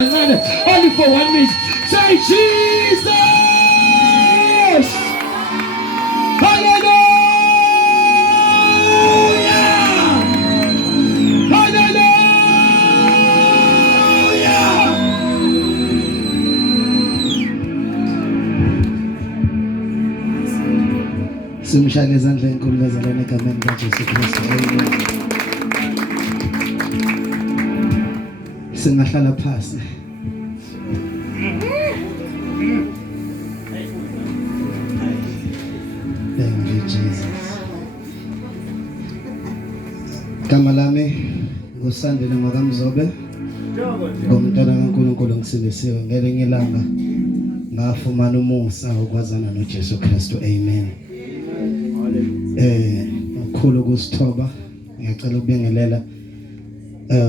Only for 1 minute. Say Jesus! Hallelujah! Hallelujah! Simshayele ezandleni enkulu bezalwane egameni kaJesu Kristu. Singahlala phansi. Thank you, Jesus. Gama lami nguSandile Mzobe. Ngomntwana kaNkulunkulu ngisindisiwe ngelinye ilanga ngafumana umusa wokwazana noJesu Kristu. Amen. Ukhulu kusithoba ngiyacela ukubingelela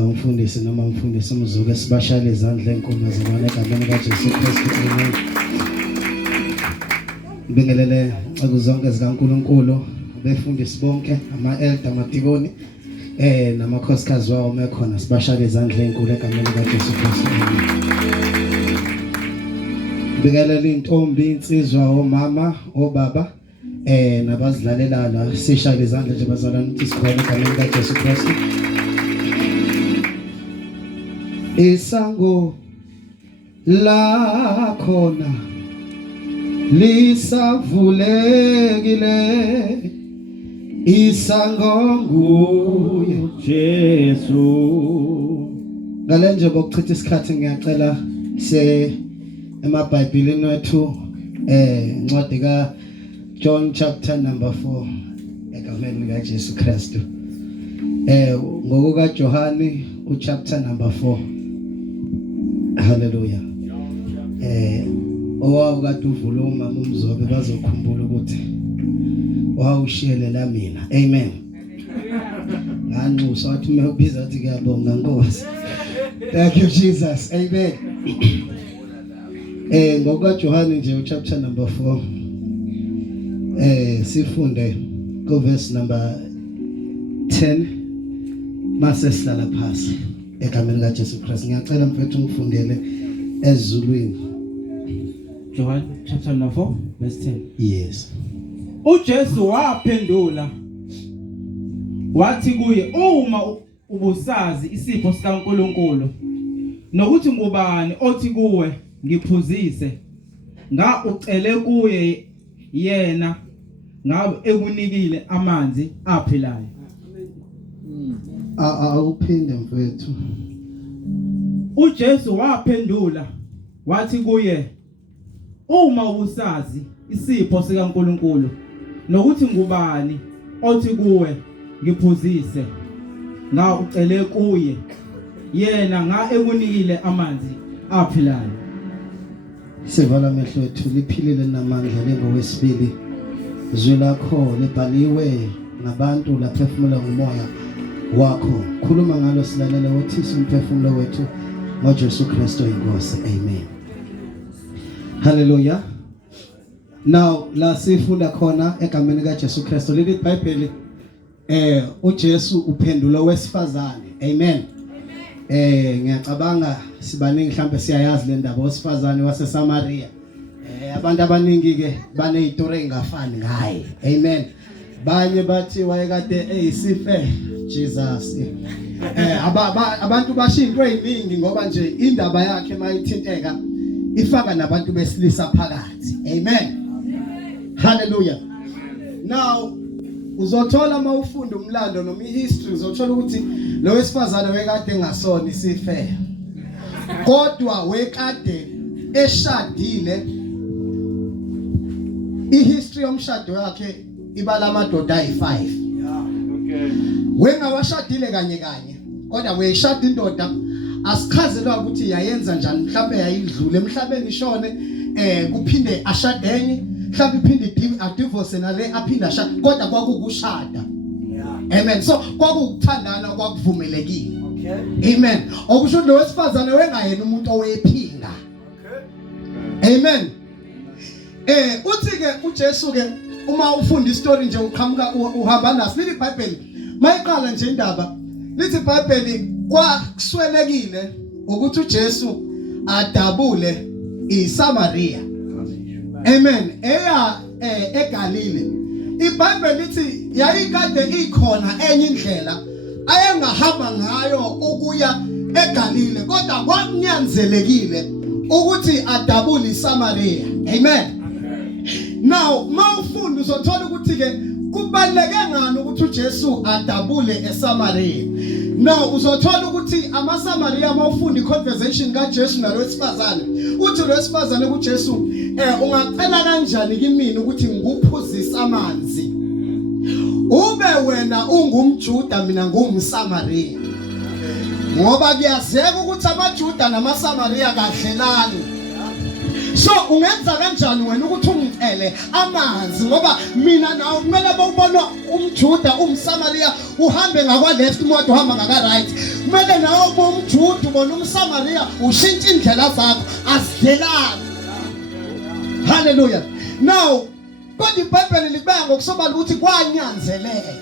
umfundisi noma umfundisi Mzobe sibashayele izandla enkulu zibone egameni kaJesu Kristu. Amen. Bingelele akuzonke zikaNkulunkulu befundisi bonke ama-elder amadikoni namakhosikazi wawo mekhona sibashayele izandla enkulu egameni kaJesu Kristu. Bingelele intombi insizwa omama obaba nabazidlalela la sishayele izandla nje bazalwane ukuthi sikhona egameni kaJesu Kristu. Isango la khona lisavulekile, isango nguye Jesu. Ngale nje bokuchitha isikhathi ngiyacela siye emabhayibhelini wethu incwadi ka John chapter number 4 egameni kaJesu Kristu. Ngokuka Johani chapter number 4. Hallelujah. Owawukade uvuluma uMzobe bazokhumbula ukuthi wawushiyelela mina. Amen. Nganxusa wathi umebiza uthi ngiyabonga Nkosi. Thank you Jesus. Amen. Ngokuka Johani nje chapter number 4. Sifunde ku verse number 10 mase sihlala phansi egameni kaJesu Kristu. Ngiyacela mfethu ngifundele ezulwini. John chapter number 4 verse 10. Yes. uJesu waphendula wathi kuye, uma ubusazi isipho sikaNkulunkulu nokuthi ngubani othi kuwe ngiphuzise, nga ucele kuye yena ngabe ekunikile amanzi aphilayo. Awuphinde mfethu. uJesu waphendula wathi kuye, uma ubusazi isipho sikaNkulunkulu nokuthi ngubani othi kuwe ngiphuzise, nga ucele kuye yena nga ekunikile amanzi aphilayo. Sivala amehlo ethu liphilile namandla lengowesibili. Izwi lakho libhaliwe ngabantu laphefumula ngomoya wakho. Khuluma ngalo silalela wothisa umphefumulo wethu ngoJesu Kristu inkosi. Amen. Hallelujah. Now la sifunda khona egameni kaJesu Kristu leli iBhayibheli uJesu uphendula wesifazane. Amen. Ngiyacabanga sibaningi mhlambe siyayazi le ndaba wesifazane waseSamaria. Abantu abaningi ke banezitori ezingafani ngaye. Amen. Banye bathi wayekade eyisife Jesus. Abantu bashintwe eziningi ngoba nje indaba yakhe mayithinteka ifaka nabantu besilisa phakathi. Amen. Hallelujah. Now uzothola mawufunda umlando noma ihistory uzothola ukuthi lo wesifazane wekade engasona isife. Kodwa wekade eshadile. Ihistory yomshado wakhe ibala amadoda ayi5. Wengawashadile kanye kodwa weshada indoda asikhazelwa ukuthi yayenza njani, mhlawumbe yayidlule emhlabeni ishone kuphinde ashadenye, mhlawumbe iphinde divorce nale aphinde ashada, kodwa kwakukushada. Amen. So kwakuthandana kwakuvumelekile. Amen. Okusho lo wesifazane wengayena umuntu owephinga. Amen. Uthi ke uJesu ke uma ufunda istory nje uqhamuka uhamba nasi leli iBhayibheli mayiqala nje indaba lithi iBhayibheli kwakuswelekile ukuthi uJesu adabule iSamaria. Amen. Eya eGalile. iBhayibheli lithi yayikade ikhona enye indlela ayengahamba ngayo ukuya eGalile kodwa kwakunyanzelekile ukuthi adabule iSamaria. Amen. Now mawufunda uzothola ukuthi ke kubaleke ngani ukuthi uJesu adabule eSamaria. Now uzothola ukuthi amaSamaria mawufunda iconversation kaJesu nalowesifazane uthi lowesifazane kuJesu ungacela kanjani kimi ukuthi ngikuphuzise amanzi ube wena ungumJuda mina ngumSamaria. Ngoba kuyazeka ukuthi amaJuda namaSamaria kahlelani. So ungenza kanjani wena ukuthi ungicele amanzi ngoba mina nawe kumele bawubona umJuda umSamaria uhambe ngakwa left imoto uhamba ngaka right. Kumele nawe umJuda ubona umSamaria ushintsha indlela zakho azidelani. Hallelujah. Now kodwa iBhayibheli libeka ngokusobala ukuthi kwanyanzeleka.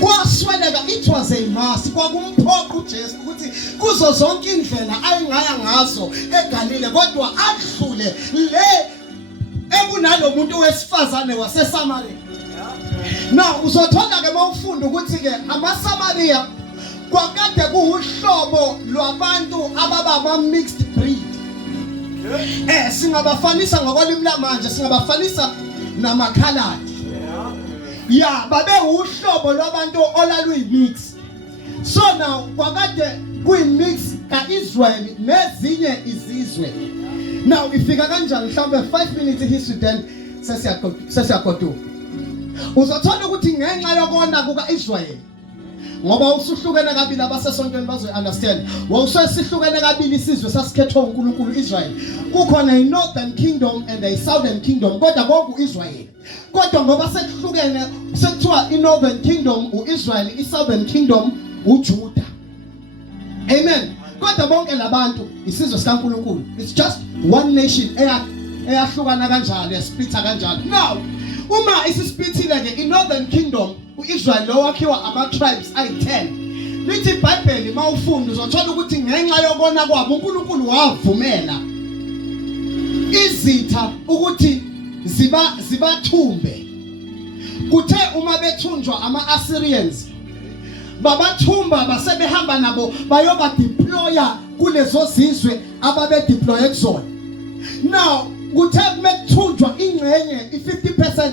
Kwasweleka it was a must kwakumphoqa uJesu ukuthi kuzo zonke indlela ayengaya ngazo eGalile kodwa adlule le ekunalomuntu wesifazane waseSamaria. Now uzothola ke mawufunda ukuthi ke amaSamaria kwakade kuhlobo lwabantu ababa mixed breed. Singabafanisa ngokolimi lamanje singabafanisa namakhaladi. Yeah, babe uhlobo lwabantu olaluyimix. So now kwakade kuyimix kaIsrael nezinye izizwe. Now ifika kanjani mhlawumbe 5 minutes history then sesiyagoduka. Uzothola ukuthi ngenxa yokona kukaIsrael ngoba usuhlukene kabili abasesontweni bazo understand. Wawusesihlukene kabili isizwe sasikhethwa uNkulunkulu Israel. Kukhona iNorthern Kingdom and the Southern Kingdom kodwa konke uIsrael. Kodwa ngoba sekuhlukene sekuthiwa iNorthern Kingdom uIsrael, iSouthern Kingdom uJuda. Amen. Kodwa bonke labantu isizwe sikaNkulunkulu. It's just one nation eyahlukana kanjalo yasplitha kanjalo. Now uma isisplithile ke iNorthern Kingdom uIsrael lo wakhiwa ama-tribes ayi-10. Lithi iBhayibheli mawufunda uzothola ukuthi ngenxa yokona kwabo uNkulunkulu wavumela izitha ukuthi zibathumbe. Kuthe uma bethunjwa ama-Assyrians babathumba basebehamba nabo bayoba deploya kulezo zizwe ababe deploye kuzona. Now kuthe mekuthunjwa ingcenye i-50%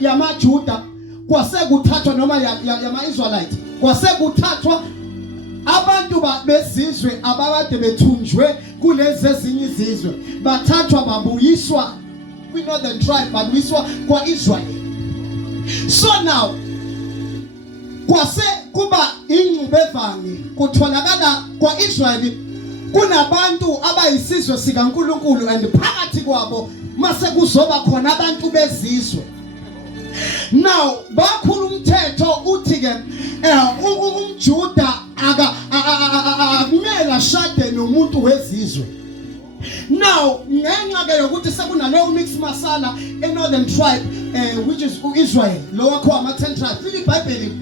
yamaJuda kwase kuthathwa noma yama-Israelite kwase kuthathwa abantu bezizwe abakade bethunjwe kulezi ezinye izizwe bathathwa babuyiswa kwi-Northern tribe babuyiswa kwaIsrael. So now kwase kuba ingxubevangi kutholakala kwaIsrael kunabantu abayisizwe sikaNkulunkulu and phakathi kwabo mase kuzoba khona abantu bezizwe. Now bakhulu umthetho uthi ke umJuda akumele ashade nomuntu wezizwe. Now ngenxa ke yokuthi sekunaleyo mix masala eNorthern tribe which is uIsrael lo wakho ama-10 tribes iBhayibheli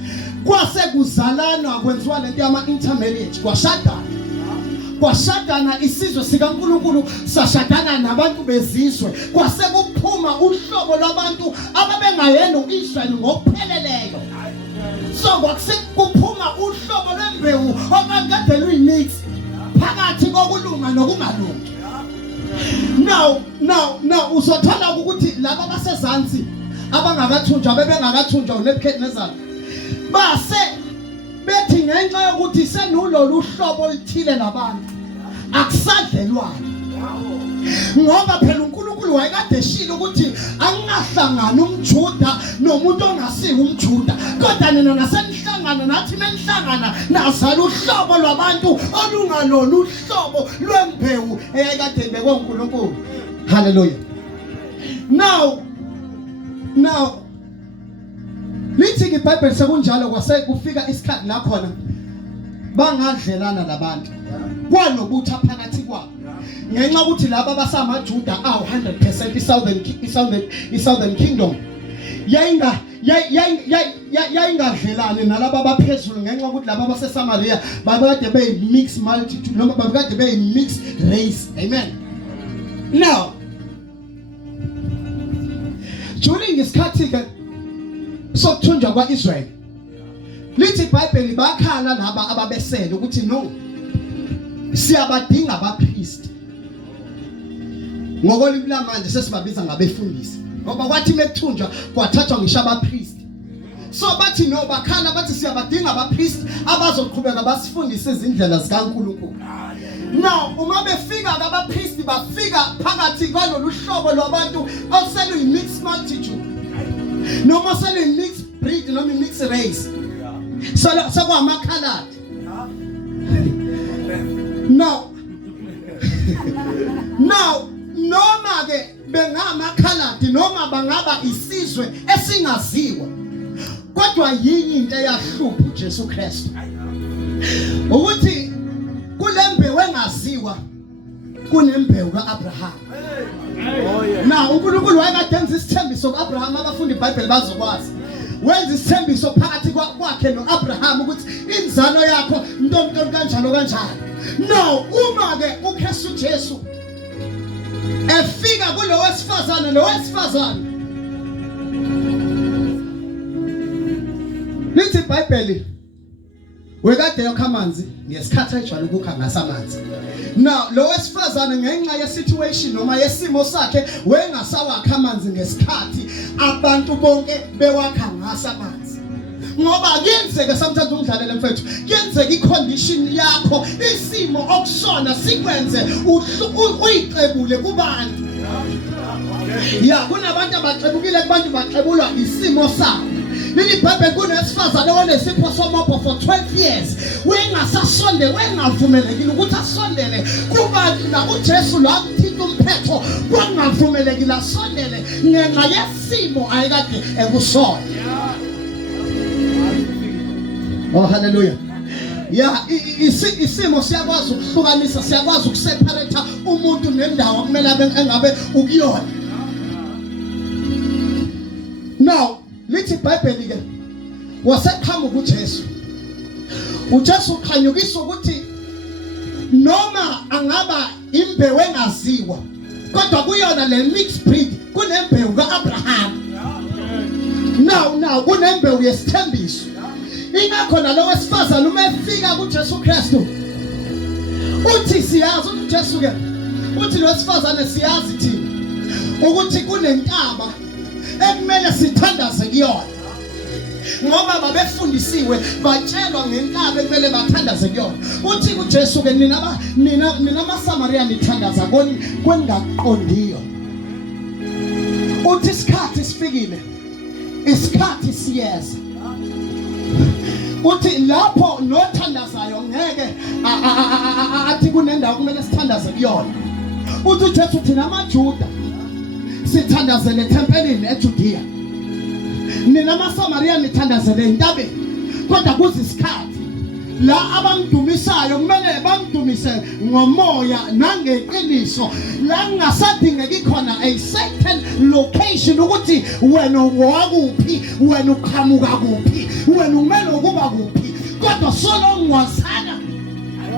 kwase kuzalanwa kwenziwa lento yama-intermarriage kwashadana isizwe sikaNkulunkulu sashadana nabantu bezizwe kwase kuphuma uhlobo lwabantu ababengayena uIsrael ngokupheleleyo. So kwase kuphuma uhlobo lwembewu okade luyimix phakathi kokulunga nokungalungi. Now uzothola ukuthi laba basezansi abangakathunjwa bebengakathunjwa uNebukadnezar base bethi ngenxa yokuthi senulolu hlobo oluthile labantu akusadlelwana ngoba phela uNkulunkulu wayekade eshilo ukuthi angahlangana umJuda nomuntu ongasiwo umJuda kodwa nina nasenihlangana nathi nenihlangana nazala uhlobo lwabantu olungalolu uhlobo lwembewu eyayikade ibekwe uNkulunkulu. Hallelujah. Now lithi iBhayibheli sekunjalo kwase kufika isikhathi la khona bangadlelana labantu kwanobutha phakathi kwabo ngenxa ukuthi laba basamaJuda 100% iSouthern Kingdom yayingadlelani nalabo abaphezulu ngenxa ukuthi labo abaseSamaria babekade beyi-mixed multitude noma babekade beyi-mixed race. Amen. Now, during isikhathi ke sokuthunjwa kwa-Israel, lithi iBhayibheli bakhala laba ababesele ukuthi no, siyabadinga abapriest. Ngokolimi lamanje sesibabiza ngabefundisi ngoba kwathi mekuthunjwa kwathathwa ngisho abapriest. So bathi no, bakhala bathi siyabadinga abapriest abazoqhubeka basifundise izindlela zikaNkulunkulu. Now uma befika abapriest bafika phakathi kwalolu hlobo lwabantu oselu yi-mixed multitude noma oselu yi-mixed breed noma i-mixed race. So sekwamakhaladi. Now noma ke bengamakhaladi noma bangaba isizwe esingaziwa, kodwa yinye into eyahlupha uJesu Kristu ukuthi kulembewu engaziwa kunembewu kaAbraham. Now uNkulunkulu wayekade isithembiso kaAbraham, abafundi iBhayibheli bazokwazi. Wenza isithembiso phakathi kwakhe noAbraham ukuthi inzalo yakho ntonto kanjalo kanjalo. No, uma ke uKristu Jesu efika kulo wesifazane, lo wesifazane lithi iBhayibheli wekade yokha amanzi ngesikhathi ejwayele ukukha ngasamanzi. Now lo wesifazane ngenxa ye situation noma yesimo sakhe wengasawakha amanzi ngesikhathi abantu bonke bewakha ngasamanzi. Ngoba kuyenzeka sometimes umdlalele mfethu, kuyenzeka icondition yakho, isimo okusona sikwenze uyicebule kubantu. Ya kunabantu abaxebukile, kubantu baxebulwa isimo sabo. Leli iBhayibheli kunesifazane onesipho somopho for 12 years. Wengasasondele, wengavumelekile ukuthi asondele kubantu, na uJesu lo amthinta umphetho kwangavumelekile asondele ngenxa yesimo ayekade ekusona. Oh hallelujah. Yeah, isimo siyakwazi ukuhlukanisa, siyakwazi ukuseparate umuntu nendawo okumele engabe ukuyona. Now, lithi iBhayibheli ke waseqhamuka uJesu. uJesu ukhanyukisa ukuthi noma angaba imbewu engaziwa, kodwa kuyona le mixed breed kunembewu kaAbraham. Now kunembewu yesithembiso. Ingakho nalo wesifazane uma efika kuJesu Kristu uthi siyazi ukuthi uJesu ke uthi lo wesifazane siyazi thina ukuthi kunentaba ekumele sithandaze kuyona, ngoba babefundisiwe batshelwa ngentaba ekumele bathandaze kuyona. Uthi kuJesu ke nina amaSamaria nithandaza kwengaqondiyo. Uthi isikhathi sifikile, isikhathi siyeza. Uthi lapho nothandazayo ngeke athi kunendawo kumele sithandaze kuyona. Uthi uJesu thina amaJuda sithandazele tempelini eJudiya, nina amaSamaria nithandazele entabeni. Kodwa kuze isikhathi la abamdumisayo kumele bamdumise ngomoya nangeqiniso, la ngasadingeki khona a certain location ukuthi wena owakuphi, wena uqhamuka kuphi, wena umele ukuba kuphi, kodwa solo ngwazana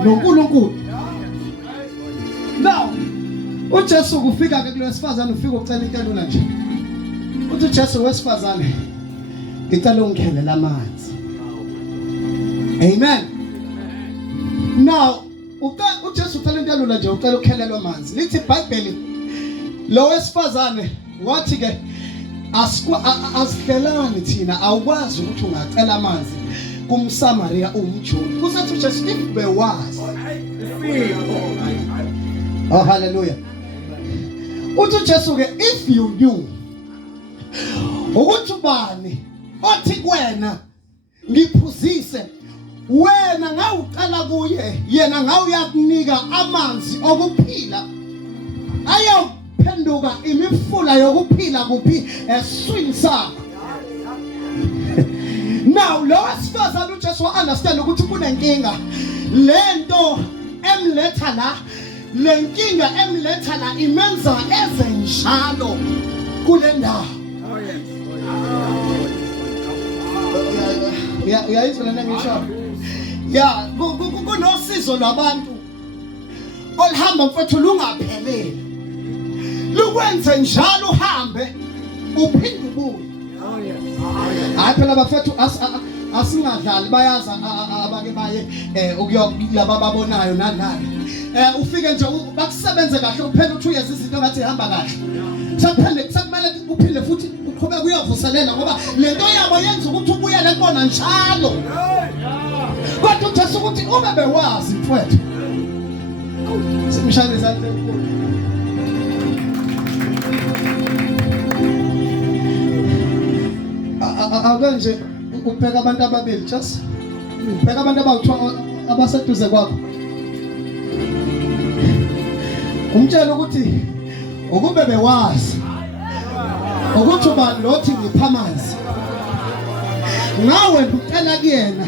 noNkulunkulu. Now uJesu kufika ke kulo wesifazane, ufika ucela into nje. Uthi uJesu wesifazane ngicela ungikhelela amanzi. Amen. Now uJesu ucela into elula nje, ucela ukukhelelwa amanzi. Lithi iBhayibheli lo wesifazane wathi ke asihlelani thina, awukwazi ukuthi ungacela amanzi kumSamaria umJuda. Kusathi uJesu if bewazi. Oh hallelujah. Uthi uJesu ke if you knew ukuthi ubani othi kuwena ngiphuzise, wena ngawuqala kuye, yena ngawuyakunika amanzi okuphila, ayophenduka imifula yokuphila kuphi eswini sakho. Now lo wesifazane uJesu understand ukuthi kunenkinga, lento emletha la, lenkinga emletha la imenza ezenjalo kule ndawo. uyayizwa lena ngisho ya kunosizo lwabantu olihamba mfethu lungapheleli lukwenze njalo uhambe uphinde ubuye hayi phela bafethu asingadlali bayaza abake baye ukuyolaba babonayo nanani ufike nje bakusebenze kahle uphela uthi uyeza izinto ngathi ihamba kahle sekumele uphinde futhi uqhubeke uyovuselela ngoba lento yabo yenza ukuthi ubuyele kubona njalo kodwa uJesu ukuthi ube bewazi mfowethu simshane izandla enkulu akanje ubheka abantu ababili just ubheka abantu abaseduze kwakho umtshela ukuthi ukube bewazi ukuthi ubani lothi ngipha amanzi ngawe ucela kuyena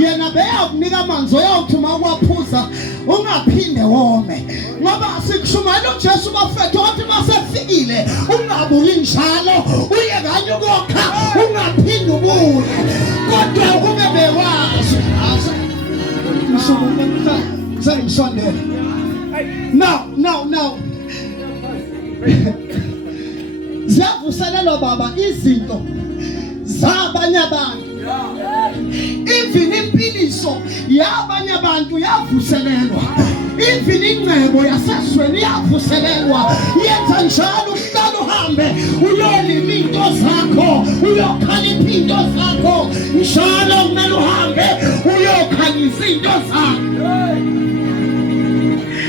yena beyakunika amanzi oyawuthuma ukwaphuza ungaphinde wome ngoba sikushumayela uJesu bafethu wathi masefikile ungabuyi njalo uye kanye ukokha ungaphinde ubuye kodwa ukube bewazi ngishonele now ziyavuselelwa baba izinto zabanye abantu even impiliso yabanye abantu yavuselelwa even ingcebo yasesweni yavuselelwa yenza njalo uhlala uhambe uyolima into zakho uyokhalipha into zakho njalo kumele uhambe uyokhanyisa into zakho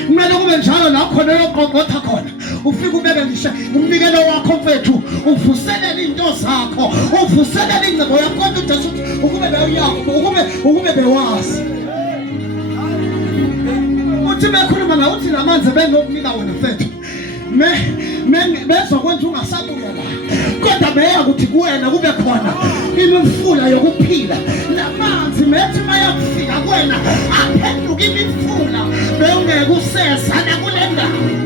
kumele kube njalo la khona uyoqoqotha khona ufike ubeke ngisho umnikelo wakho mfethu uvuselele into zakho uvuselele ingcebo yakho kodwa uJesu ukube bewuyakho ukube bewazi uthi bekhuluma na uthi lamanzi benokunika wena mfethu bezwa kwenza ungasabuyela kodwa beya ukuthi kuwena kube khona imifula yokuphila lamanzi methi mayakufika kuwena aphenduka imifula beyongeke usezana kule ndawo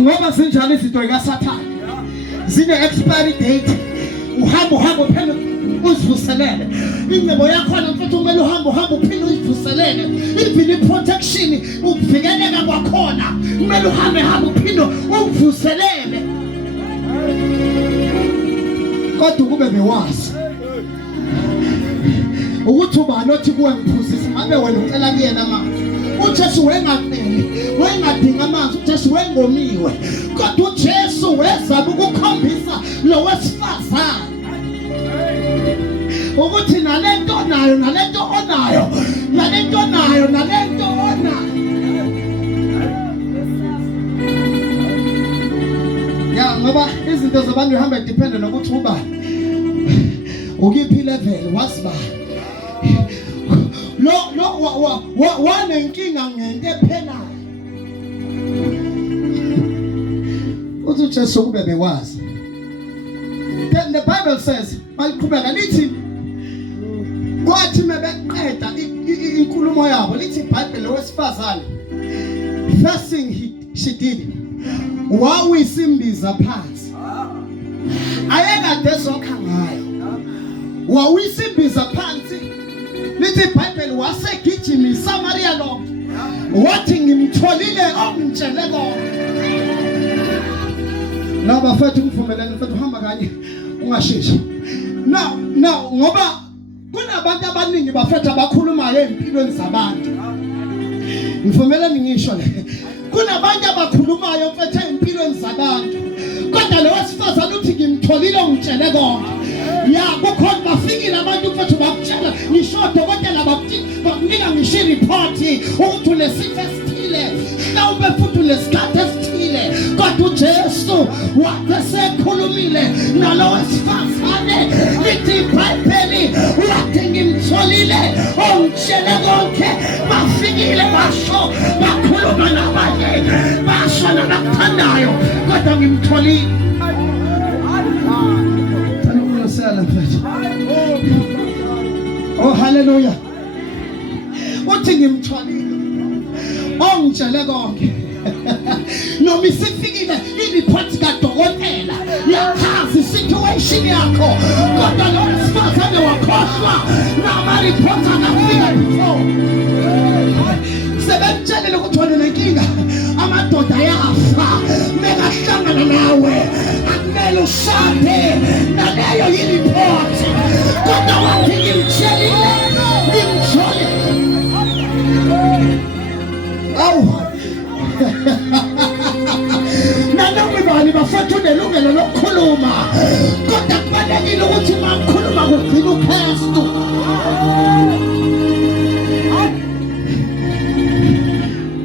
ngoba sinjalo izinto zikaSathane zine expiry date uhamba phela uzivuselele ingcebo yakho mfethu kumele uhambe uphinde uzivuselele even protection ukuvikeleka kwakhona kumele uhambe uphinde uvuselele kodwa kube bewazi ukuthi ubani othi kuwe mphuzisi ngabe wena ucela kuyena manje uJesu wengadinga amanzi uJesu wengomiwe kodwa uJesu weza ukukhombisa lo wesifazane ukuthi nalento onayo ya ngoba izinto zabantu ihamba depend nokuthi uba ukiphi level wasiba wanenkinga ngento ephelayo uthi uJesu kube bewazi. Then the Bible says maliqhubeka lithi kwathi mebeqeda inkulumo yabo lithi iBhayibheli wesifazane first thing she did wawisimbiza phansi ayekade sokha ngayo wawisimbiza phansi lithi iBhayibheli wasegijimisa Maria lonke wathi ngimtholile ongitshele konke. Na bafethu ngivumelane mfethu hamba kanye ungashishi. Now ngoba kunabantu abaningi bafethu abakhulumayo empilweni zabantu. Ngivumelane ngisho le. Kunabantu abakhulumayo mfethu empilweni zabantu. Kodwa lo wesifazane uthi ngimtholile ongitshele konke. Ya kukhona bafikile abantu mfethu bakutshela ngisho dokotela bakunika ngisho report ukuthi lesifo esithile mhlawumbe futhi lesikhathi esithile kodwa uJesu wasekhulumile nalo wesifazane lithi iBhayibheli wathi ngimtholile ongitshele konke bafikile basho bakhuluma nabanye basho nabakuthandayo kodwa ngimtholile. Oh hallelujah. Uthi ngimthwalile ongitshele konke noma isifikile ireport kadokotela yachaza situation information yakho kodwa lo wesifazane wakhohlwa namaripoti angafika before sebemtshelile ukuthi wena nenkinga amadoda ayafa mengahlangana nawe akumele ushade naleyo yiripoti kodwa wathi ngimtshelile ngimthole awu nanobani bafethu unelungelo lokukhuluma kodwa kubalulekile ukuthi uma ukhuluma kugcina uKristu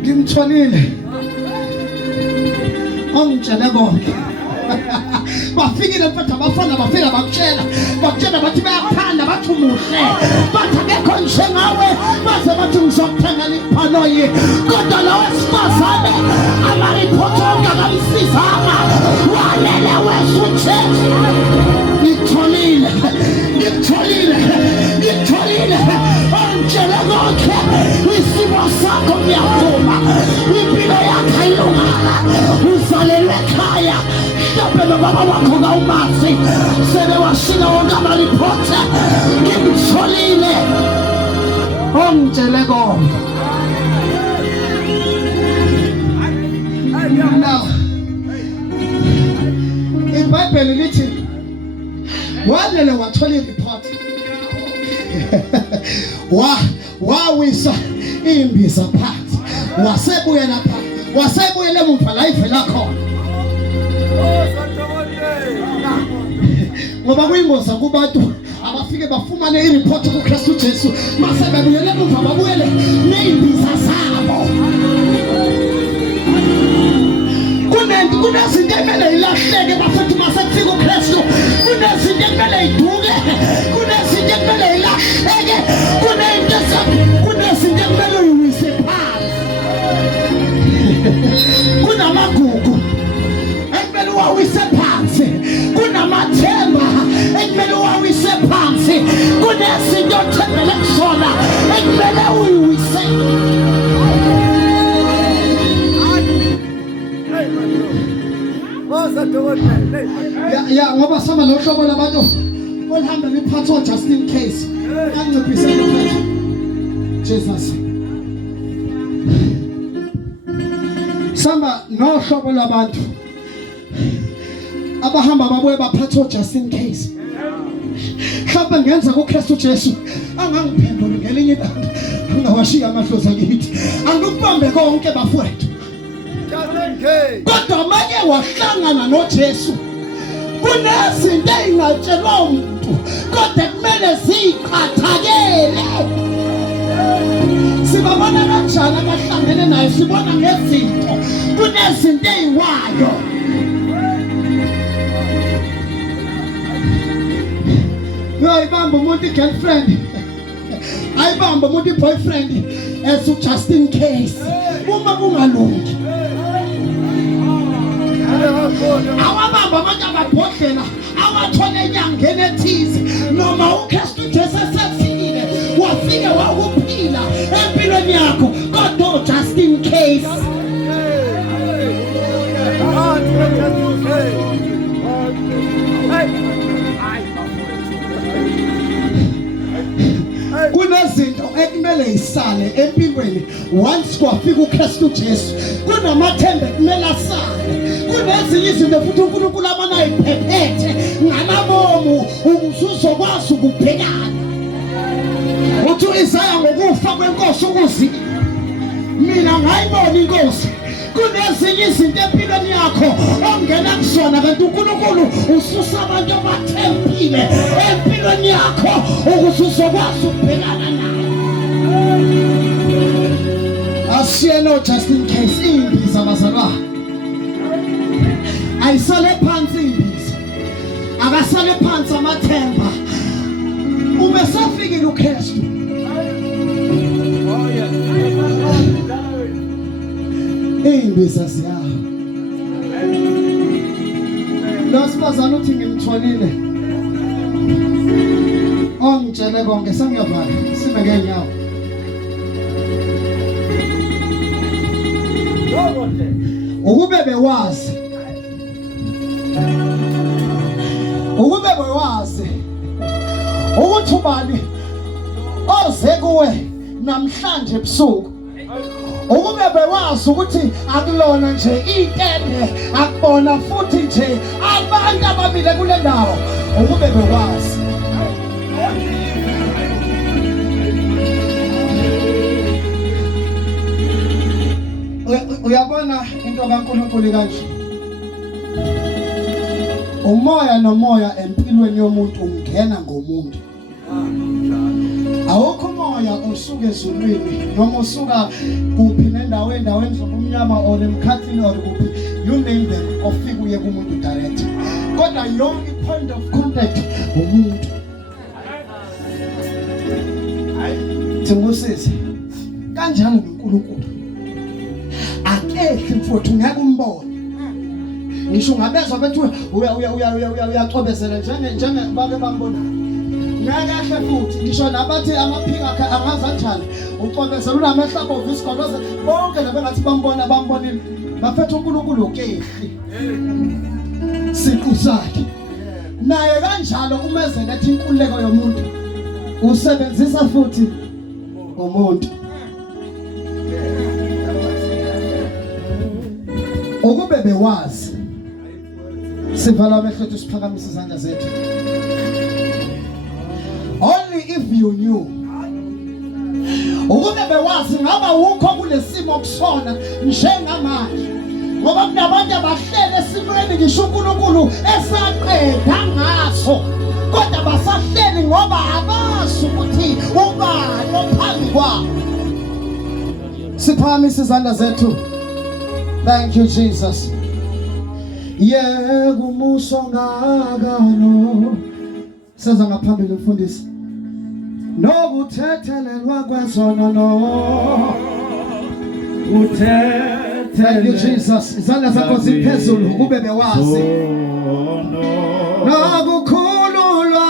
ngimtholile ongitshele konke bafikile mfethu abafana bafika bakutshela bathi bayaphanda bathi umuhle bathi akekho njengawe baze bathi ngizokuthengela iphanoyi kodwa lo wesifazane amaripoti ongakamsizanga walele wesuthe ngitholile ongitshele konke isimo sakho ngiyavuma impilo yakho ayilunganga uzalelwe ekhaya mhlawumbe nobaba wakho kawumazi sele washinga wonke amaripoti ngimtholile ongitshele konke now iBhayibheli lithi walele wathola iripoti wawisa imbiza phansi wasebuyela emuva la ivela khona ngoba kuyingozi kubantu abafike bafumane iripoti kuKristu Jesu mase bebuyele emuva babuyele neimbiza zabo kunezinto ekumele ilahleke bafethu mase kufika uKristu kunezinto ekumele iduke kunezinto ekumele ilahleke kunezinto ekumele uyiwise phansi kunamagugu ekumele uwawise phansi kunamathemba ekumele uwawise phansi kunezinto othembele kuzona ekumele uyiwise ya ngoba sama nohlobo labantu olihamba liphatho just in case anciphise mfethu Jesus sama nohlobo labantu abahamba babuye baphatho just in case mhlawumbe ngenza kuKristu Jesu angangiphendula ngelinye ilanga ungawashiya amahlozi akithi angikubambe konke bafowethu kodwa manje wahlangana noJesu kunezinto ezingatshelwa umuntu kodwa kumele ziqhathakele sibabona kanjani abahlangene naye sibona ngezinto kunezinto eziwayo ayibamba umuntu girlfriend ayibamba umuntu boyfriend as just in case uma kungalungi awabamba abantu ababhodlela awathole enyangeni ethize noma uKristu Jesu esefikile wafike wakuphila empilweni yakho kodwa just in case kunezinto ekumele isale empilweni once kwafika uKristu Jesu kunamathemba ekumele asale kunezinye izinto futhi uNkulunkulu amana iphephethe ngamabomu uzokwazi ukubhekana uthi Isaya ngokufa kwenkosi ukuzi mina ngayibona inkosi kunezinye izinto empilweni yakho ongena kuzona kanti uNkulunkulu ususa abantu abathembile empilweni yakho ukuze uzokwazi ukubhekana naye asiye no just in case imbiza bazalwa ayisale phansi imbiza akasale phansi amathemba umesafike uKristu imbiza siyaho lasibazana uthi ngimtholile ongitshele konke sengiyavala sime ngenyawo ukube bewazi ukube ngubani oze kuwe namhlanje ebusuku ukube bewazi ukuthi akulona nje intende akubona futhi nje abantu ababile kule ndawo ukube bewazi uyabona into kaNkulunkulu kanje umoya nomoya empilweni yomuntu ungena ngomuntu awukho umoya osuke ezulwini noma usuka kuphi endaweni zobumnyama or emkhathini or kuphi you name them ofika uye kumuntu direct kodwa yonke point of contact umuntu Thingusisi kanjalo noNkulunkulu akekho mfowethu ngeke umbone ngisho ngabezwa bethi uyacobezela njenge bake bambona ngeke futhi ngisho nabathi amaphika akhe angaza njani ucobezela unamehla bovu isigoloze bonke labengathi bambonile bafethu uNkulunkulu okehli siqu sakhe naye kanjalo umezela ethi inkululeko yomuntu usebenzisa futhi umuntu ukube bewazi sivala amehlo ethu siphakamise izandla zethu only if you knew ukube bewazi ngaba ukho kulesimo kusona njengamanje ngoba kunabantu abahlele esimweni ngisho uNkulunkulu esaqeda ngaso kodwa basahleli ngoba abazi ukuthi ubani ophambi kwabo siphakamise izandla zethu. Thank you, Jesus. Yego umuso ngakano seza ngaphambili mfundisi nokuthethelelwa kwezona no Thank you, Jesus. Izandla zakho ziphezulu ukube bewazi nokukhululwa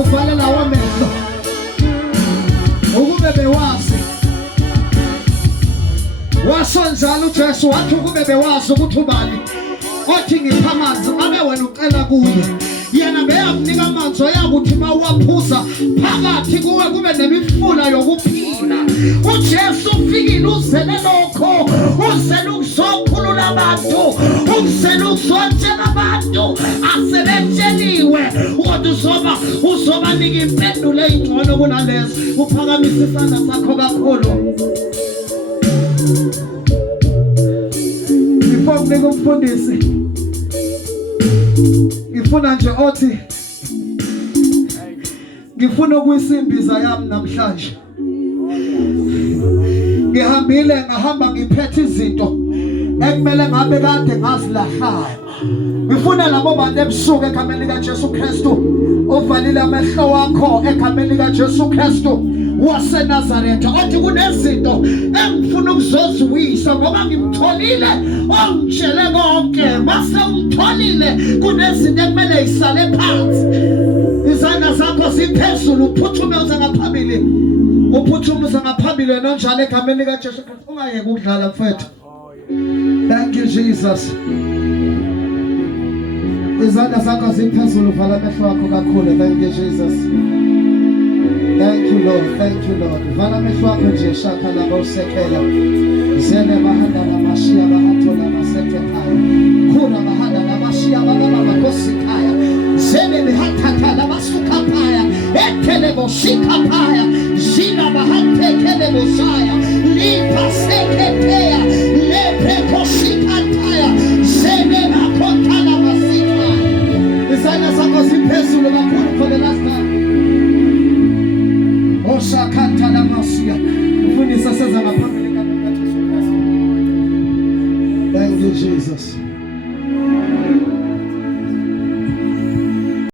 uvalela wamehlo ukube bewazi wasonjalo uJesu wathi ukube bewazi ukuthi ubani othi ngipha amanzi ngabe wena ucela kuye yena beyamnika amanzi oyakuthi mawaphuza phakathi kuwe kube nemifula yokuphila uJesu ufikile uzele lokho uzele ukuzokhulula abantu uzele ukuzotshela abantu asebetsheliwe ukuthi uzobanika impendulo ezingcono kunalezi uphakamisa isandla sakho kakhulu before ngeke umfundisi ngifuna nje othi ngifuna ukuyisimbiza yami namhlanje ngihambile ngahamba ngiphethe izinto ekumele ngabe kade ngazilahlayo ngifuna labo bantu ebusuku egameni lika Jesu Kristu uvalile amehlo wakho egameni lika Jesu Kristu waseNazaretha othi kunezinto engifuna ukuzoziwisa ngoba ngimtholile ongitshele konke mase umtholile kunezinto ekumele isale phansi izandla zakho ziphezulu uphuthume uzangaphambili uphuthume uzangaphambili nonjalo egameni lika Jesu Kristu ungayeke ukudlala mfethu. Thank you Jesus. Izandla zakho ziphezulu vala amehlo akho kakhulu. Thank you Jesus. Thank you Lord, thank you Lord. Vala amehlo akho nje shaka labo usekela. Zele bahanda na mashia bahatola masekekaya. Kuna bahanda na mashia baba kosikaya. Zele behatata la masuka paya. Ekele boshika paya. Zina bahante kele bosaya. Lipa seketea. Lepre koshika paya. Zele bakota la masika. Izana zako ziphezulu kakhulu for the last time. Oshakata la masia. Ufundisa seza ngaphambili kaJesu Kristu. Thank you Jesus.